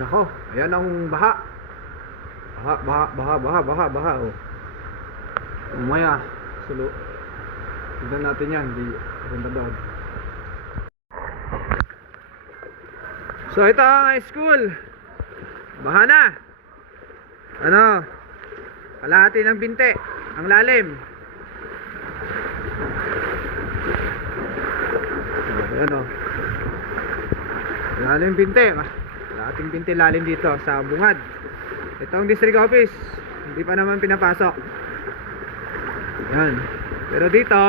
Nako, ayan ang baha. Baha. Oh. Umaya, sulo. Tignan natin yan, di punta doon. So ito ang high school. Baha na. Ano? Kalahati ng binte. Ang lalim. Ayan o. Lalim binte. Kalahating binte lalim dito sa bungad. Ito ang district office. Hindi pa naman pinapasok. Yan. Pero dito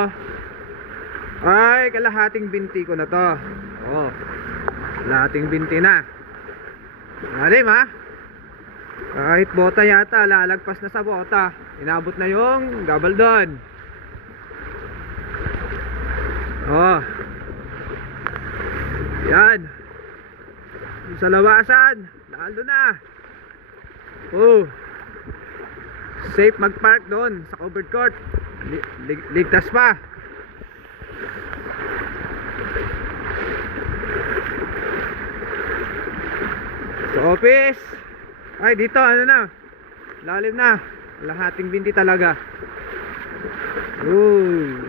ay kalahating binti ko na to. Oh. Kalahating binti na. Lalim ha. Kahit bota yata, lalagpas na sa bota. Inabot na yung gabaldon. Oh. Yan. Sa lawasan, lalo na. Oh. Safe mag-park doon sa covered court. Ligtas pa. Sa office. Ay dito ano na. Lalim na. Lahating binti talaga. Ooh.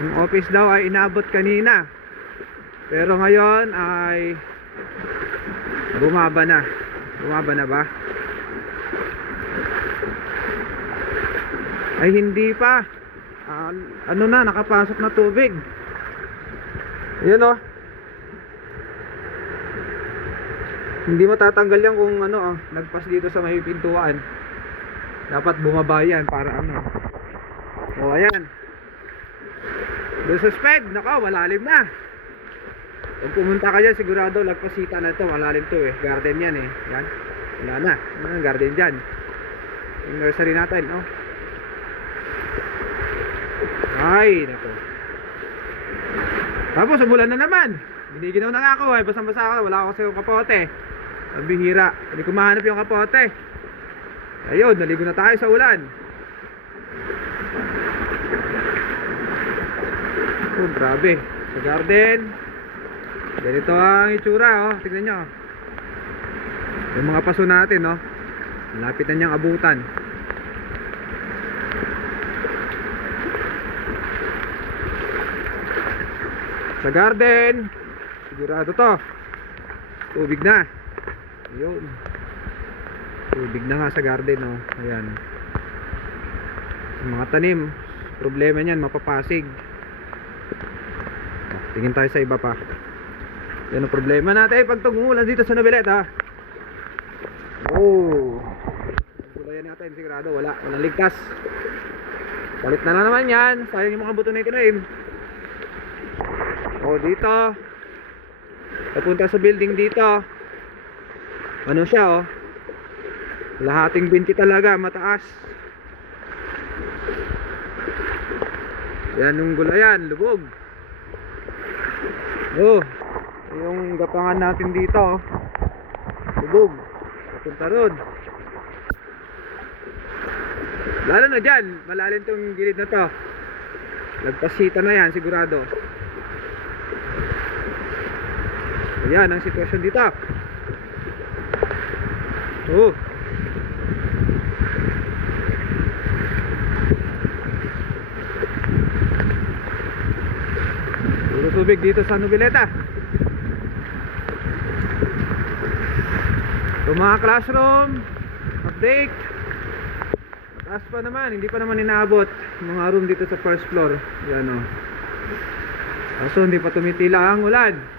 Yung office daw ay inabot kanina. Pero ngayon ay bumaba na. Bumaba na ba? Ay hindi pa. Ano na, nakapasok na tubig. Yun o. Hindi matatanggal yan kung ano nagpas dito sa may pintuan. Dapat bumaba yan para ano. O ayan. Doon sa sped, naka, malalim na. Kung pumunta ka dyan, sigurado lagpasita na to. Malalim to eh, garden yan eh. Yan, wala na, garden dyan. Yung nursery natin, no? Ay, nako. Tapos, umulan na naman. Biniginaw na nga ako eh, basang-basa ako. Wala ako kasi yung kapote. Ang bihira, hindi ko mahanap yung kapote. Ayun, naligo na tayo sa ulan. Oh, grabe. Sa garden ganito ang itsura oh. Tignan nyo yung mga paso natin oh. Malapit na niyang abutan. Sa garden sigurado to tubig na. Ayun, tubig na nga sa garden oh. Ayan, yung mga tanim problema niyan mapapasig. Tingin tayo sa iba pa. Yan ang problema natin pag tumulan dito sa Noveleta. Oh, gulayan natin sigurado walang ligtas. Palit na naman yan. Sayang yung mga buto na itinaim. Oh, dito papunta sa building dito. Ano siya oh, lahating binti talaga, mataas. Yan yung gulayan, lubog. Oh, yung gapangan natin dito lubog, papunta ron. Lalo na dyan, malalim tong gilid na to. Nagpasita na yan sigurado. Ayan ang sitwasyon dito. Oh, puro tubig dito sa Noveleta. So mga classroom update, taas pa naman, hindi pa naman inaabot mga room dito sa first floor. Yan o. Kaso hindi pa tumitila ang ulan.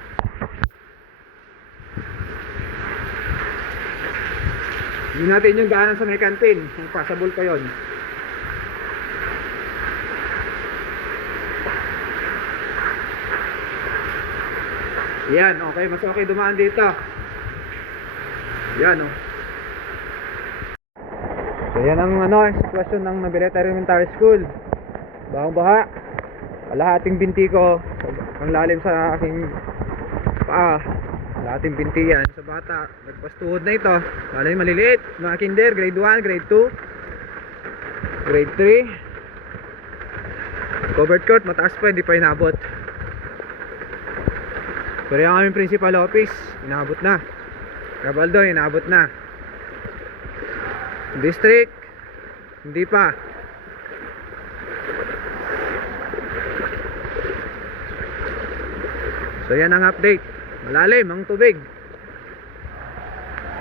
Hindi natin yung daanan sa may kantin, kung passable pa yun. Yan, okay, mas okay dumaan dito. Yan oh. So yan ang sitwasyon ng Noveleta Elementary School. Bahang baha. Kalahating binti ko. Ang lalim sa aking paa. Kalahating binti yan sa bata. Nagpastuhod na ito. Lalo yung maliliit, mga kinder, grade 1, grade 2, grade 3. Covered court, mataas pa, hindi pa inabot. Pero yung aming principal office, inaabot na. Cabaldo, inaabot na. District, hindi pa. So yan ang update. Malalim ang tubig.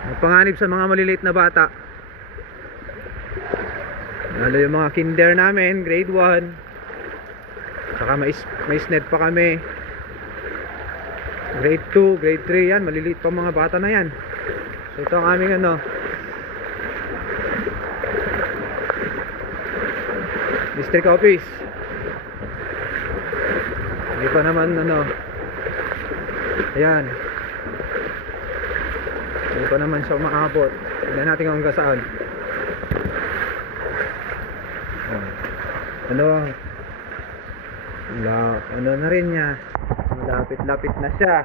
Magpanganib sa mga maliliit na bata. Lalo yung mga kinder namin, grade 1. Saka may SNED pa kami. Grade 2, grade 3 yan. Maliliit pa mga bata na yan. So ito ang aming district office. Hindi pa naman ayan, hindi pa naman siya umaabot. Tignan natin kung hanggang saan. Ano na rin niya, malapit-lapit na siya.